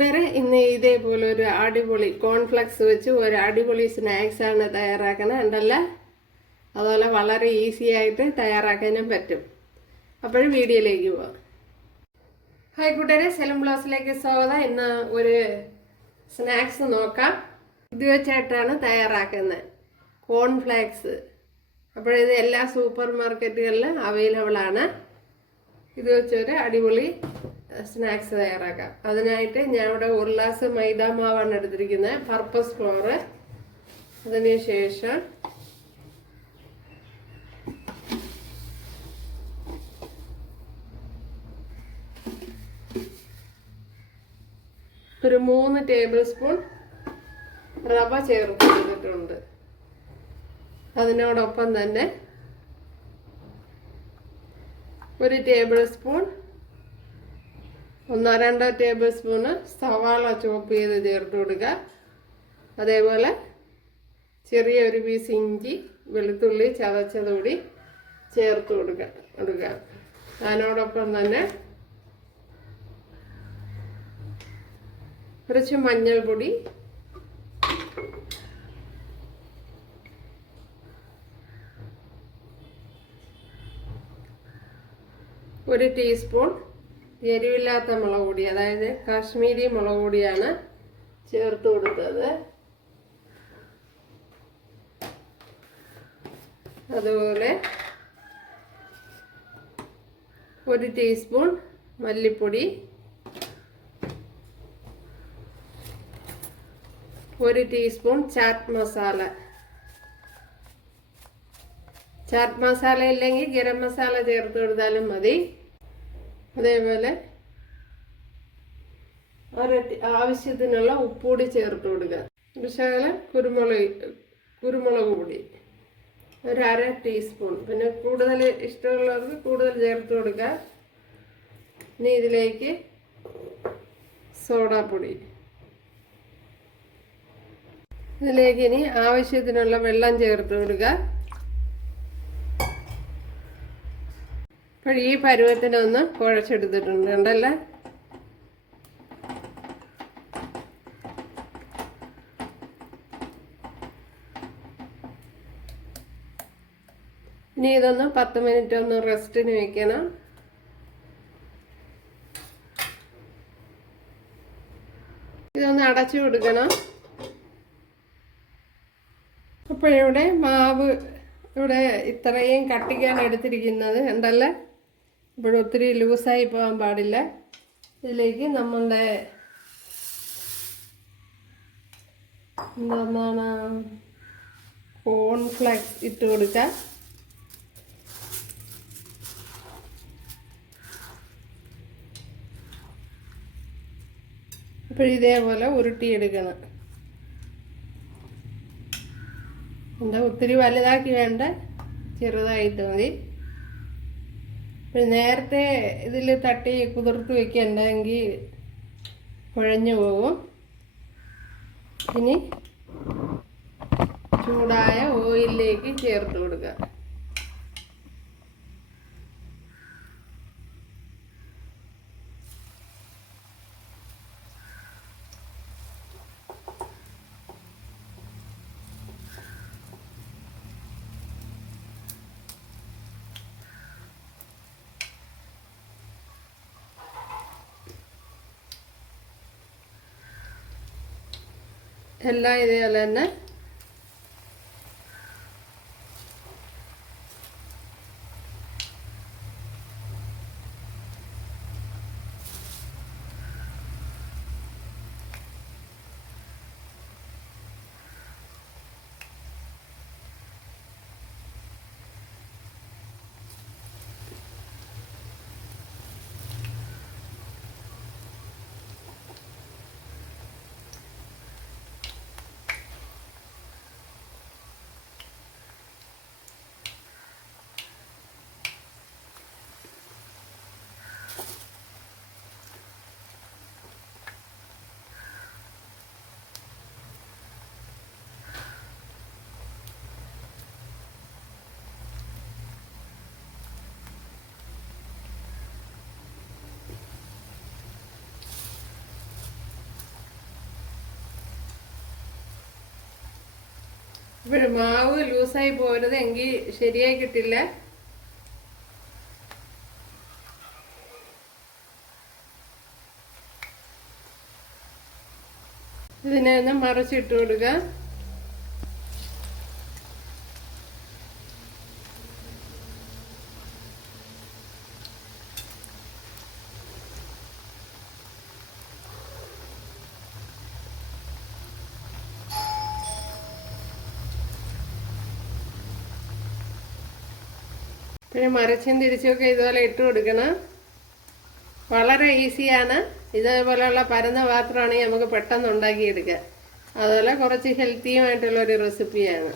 കൂട്ടുകാരെ, ഇന്ന് ഇതേപോലെ ഒരു അടിപൊളി കോൺഫ്ലെക്സ് വെച്ച് ഒരു അടിപൊളി സ്നാക്സ് ആണ് തയ്യാറാക്കണം ഉണ്ടല്ല. അതുപോലെ വളരെ ഈസി ആയിട്ട് തയ്യാറാക്കാനും പറ്റും. അപ്പോഴും വീഡിയോയിലേക്ക് പോവാം. ഹായ് കൂട്ടുകാരെ, സെലം ബ്ലോസിലേക്ക് സ്വാഗതം. ഇന്ന് ഒരു സ്നാക്സ് നോക്കാം. ഇത് വെച്ചായിട്ടാണ് തയ്യാറാക്കുന്നത്, കോൺഫ്ലെക്സ്. അപ്പോഴിത് എല്ലാ സൂപ്പർ മാർക്കറ്റുകളിലും അവൈലബിൾ ആണ്. ഇത് വെച്ചൊരു അടിപൊളി സ്നാക്സ് തയ്യാറാക്കാം. അതിനായിട്ട് ഞാൻ ഇവിടെ 1 ഗ്ലാസ് മൈദ മാവാണ് എടുത്തിരിക്കുന്നത്, പർപ്പസ് ഫ്ലോർ. അതിനുശേഷം ഒരു 3 ടേബിൾ സ്പൂൺ റവ ചേർത്ത് കൊടുത്തിട്ടുണ്ട്. അതിനോടൊപ്പം തന്നെ 1 ടേബിൾ സ്പൂൺ 1-2 ടേബിൾ സ്പൂണ് സവാള ചോപ്പ് ചെയ്ത് ചേർത്ത് കൊടുക്കുക. അതേപോലെ ചെറിയൊരു പീസ് ഇഞ്ചി വെളുത്തുള്ളി ചതച്ചതുകൂടി ചേർത്ത് കൊടുക്കുക. അതിനോടൊപ്പം തന്നെ കുറച്ച് മഞ്ഞൾപ്പൊടി, ഒരു ടീസ്പൂൺ എരിവില്ലാത്ത മുളക് പൊടി, അതായത് കാശ്മീരി മുളക് പൊടിയാണ് ചേർത്ത് കൊടുത്തത്. അതുപോലെ 1 ടീസ്പൂൺ മല്ലിപ്പൊടി, 1 teaspoon chat masala. Chat masala ഇല്ലെങ്കിൽ ഗരം മസാല ചേർത്ത് കൊടുത്താലും മതി. അതേപോലെ ആവശ്യത്തിനുള്ള ഉപ്പുപൊടി ചേർത്ത് കൊടുക്കുക. ഒരു ശകലം കുരുമുളക് പൊടി 1/2 ടീസ്പൂൺ. പിന്നെ കൂടുതൽ ഇഷ്ടമുള്ളവർക്ക് കൂടുതൽ ചേർത്ത് കൊടുക്കുക. ഇനി ഇതിലേക്ക് സോഡാപ്പൊടി. ഇതിലേക്ക് ഇനി ആവശ്യത്തിനുള്ള വെള്ളം ചേർത്ത് കൊടുക്കുക. അപ്പോൾ ഈ പരുവത്തിനൊന്ന് കുഴച്ചെടുത്തിട്ടുണ്ട് ഉണ്ടല്ലേ. ഇനി ഇതൊന്ന് 10 മിനിറ്റ് ഒന്ന് റെസ്റ്റിന് വെക്കണം. ഇതൊന്ന് അടച്ചു കൊടുക്കണം. അപ്പോഴിവിടെ മാവ് ഇവിടെ ഇത്രയും കട്ടിക്കാണ് എടുത്തിരിക്കുന്നത് ഉണ്ടല്ലേ. ഇവിടെ ഒത്തിരി ലൂസായി പോകാൻ പാടില്ല. ഇതിലേക്ക് നമ്മളുടെ എന്താണ് കോൺഫ്ലെക്സ് ഇട്ട് കൊടുക്കുക. അപ്പോഴിതേപോലെ ഉരുട്ടിയെടുക്കണം. ഒത്തിരി വലുതാക്കി വേണ്ട, ചെറുതായിട്ട് മതി. നേരത്തെ ഇതിൽ തട്ടി കുതിർത്ത് വെക്കണ്ടെങ്കിൽ കുഴഞ്ഞു പോകും. ഇനി ചൂടായ ഓയിലിലേക്ക് ചേർത്ത് കൊടുക്കുക. എല്ലാം ഇതേപോലെ തന്നെ ഇപ്പോൾ മാവ് ലൂസായി പോരുത്, എങ്കിൽ ശരിയായി കിട്ടില്ല. ഇതിനെ ഒന്ന് മറിച്ചിട്ട് കൊടുക്കുക. പിന്നെ മറിച്ചും തിരിച്ചുമൊക്കെ ഇതുപോലെ ഇട്ട് കൊടുക്കണം. വളരെ ഈസിയാണ്. ഇതേപോലെയുള്ള പരന്ന പാത്രമാണെങ്കിൽ നമുക്ക് പെട്ടെന്ന് ഉണ്ടാക്കിയെടുക്കാം. അതുപോലെ കുറച്ച് ഹെൽത്തിയുമായിട്ടുള്ളൊരു റെസിപ്പിയാണ്.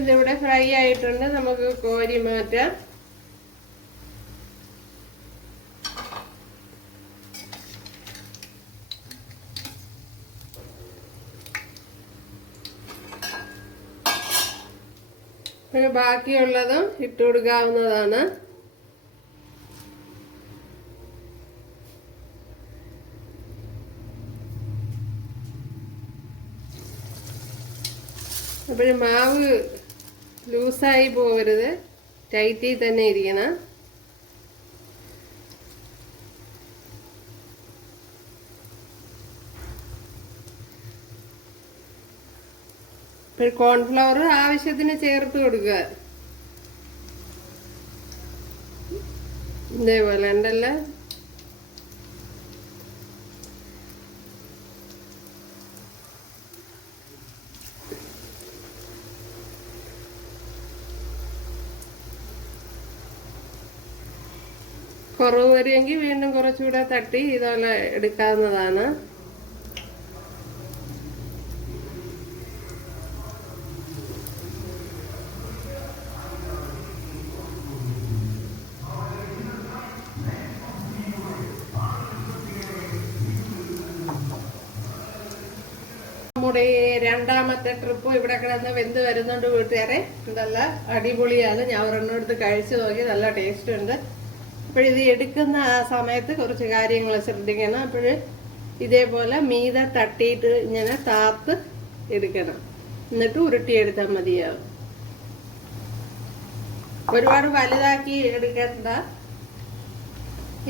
ഇതിവിടെ ഫ്രൈ ആയിട്ടുണ്ട്, നമുക്ക് കോരി മാറ്റാം. പിന്നെ ബാക്കിയുള്ളതും ഇട്ട് കൊടുക്കാവുന്നതാണ്. അപ്പോഴും മാവ് ലൂസായി പോകരുത്, ടൈറ്റിൽ തന്നെ ഇരിക്കണം. ഇപ്പോൾ കോൺഫ്ലവർ ആവശ്യത്തിന് ചേർത്ത് കൊടുക്കുക. ഇതേപോലെ ഉണ്ടല്ലോ. കുറവ് വരുമെങ്കിൽ വീണ്ടും കുറച്ചുകൂടെ തട്ടി ഇതുപോലെ എടുക്കാവുന്നതാണ്. നമ്മുടെ രണ്ടാമത്തെ ട്രിപ്പ് ഇവിടെ കിടന്ന് വെന്ത് വരുന്നുണ്ട് വീട്ടുകാരെ. നല്ല അടിപൊളിയാണ്. ഞാൻ ഒരെണ്ണം എടുത്ത് കഴിച്ചു നോക്കി, നല്ല ടേസ്റ്റ് ഉണ്ട്. അപ്പോഴിത് എടുക്കുന്ന ആ സമയത്ത് കുറച്ച് കാര്യങ്ങൾ ശ്രദ്ധിക്കണം. അപ്പോൾ ഇതേപോലെ മീതെ തട്ടിയിട്ട് ഇങ്ങനെ താത്ത് എടുക്കണം, എന്നിട്ട് ഉരുട്ടിയെടുത്താൽ മതിയാവും. ഒരുപാട് വലുതാക്കി എടുക്കണ്ട,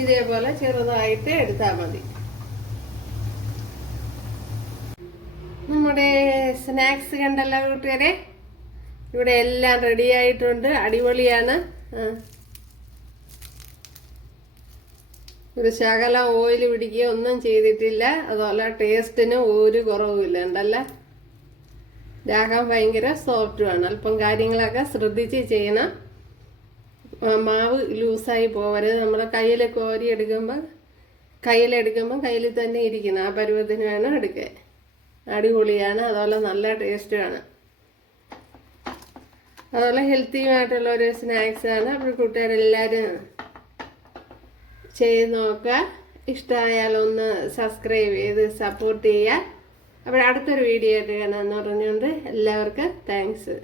ഇതേപോലെ ചെറുതായിട്ട് എടുത്താൽ മതി. നമ്മുടെ സ്നാക്സ് കണ്ടല്ലോ കൂട്ടുകാരെ, ഇവിടെ എല്ലാം റെഡി ആയിട്ടുണ്ട്. അടിപൊളിയാണ്. ഒരു ശകലം ഓയിൽ പിടിക്കുക ഒന്നും ചെയ്തിട്ടില്ല. അതുപോലെ ടേസ്റ്റിന് ഒരു കുറവുമില്ല. ഉണ്ടല്ലോ, രാഗം ഭയങ്കര സോഫ്റ്റുമാണ്. അല്പം കാര്യങ്ങളൊക്കെ ശ്രദ്ധിച്ച് ചെയ്യണം. മാവ് ലൂസായി പോകരുത്. നമ്മൾ കയ്യിൽ കോരി എടുക്കുമ്പോൾ കയ്യിൽ തന്നെ ഇരിക്കണം. ആ പരുവത്തിന് വേണം എടുക്കാൻ. അടിപൊളിയാണ്. അതുപോലെ നല്ല ടേസ്റ്റുമാണ്. അതുപോലെ ഹെൽത്തിയുമായിട്ടുള്ള ഒരു സ്നാക്സാണ്. അപ്പോൾ കൂട്ടുകാരെല്ലാവരും ചെയ്ത് നോക്കുക. ഇഷ്ടമായാൽ ഒന്ന് സബ്സ്ക്രൈബ് ചെയ്ത് സപ്പോർട്ട് ചെയ്യുക. അപ്പോൾ അടുത്തൊരു വീഡിയോ ആയിട്ട് കാണാമെന്ന് പറഞ്ഞുകൊണ്ട് എല്ലാവർക്കും താങ്ക്സ്.